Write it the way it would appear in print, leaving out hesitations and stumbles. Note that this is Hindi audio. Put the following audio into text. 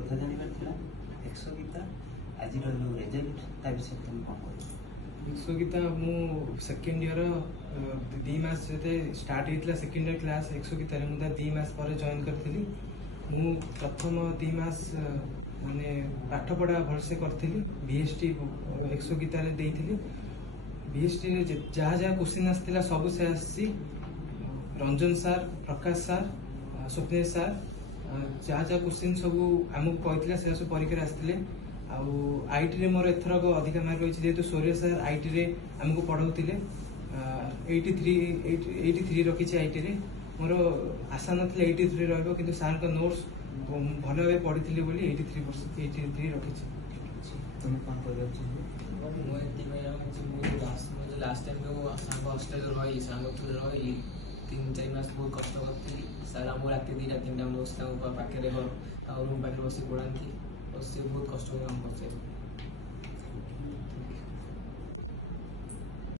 कथा जानवर था 100 गीता आज रिजल्ट ता विषय तुम कौन कर 100 गीता मु सेकंड ईयर 2 मास जते स्टार्ट हेतला सेकंड ईयर क्लास 100 गीता रे मुदा 2 मास पर जॉइन करथिली मु प्रथम 2 मास माने पाठ पढ़ा भलसे करथिली बीएसटी 100 गीता रे देइथिली बीएसटी रे जहा जहा क्वेश्चन आस्थिला सब से आसी रंजन सर प्रकाश सर स्वप्नेश सर जहा जहा क्वेश्चन सब आमको कहथिला से सब परीक्षा आस्थिले आउ आईटी रे मोर एथरक अधिक मार्क रही जेहेतु सूर्य सर आईटी रे आमको पढ़ाउतिले 83 रखी आईटी रे मोर आशा नथिला 83 रहबो किंतु सर का नोट्स भल भाव पढ़ी बोली 83 रखी तुम कौन कर लास्ट टाइम जो सांग हॉस्टेल रही सांग रही 3-4 मास बहुत कष्ट करती सर आम रात 2-3 टाइम बस पाखे रूम पाखे बस पढ़ाती और सी बहुत कष्ट काम कर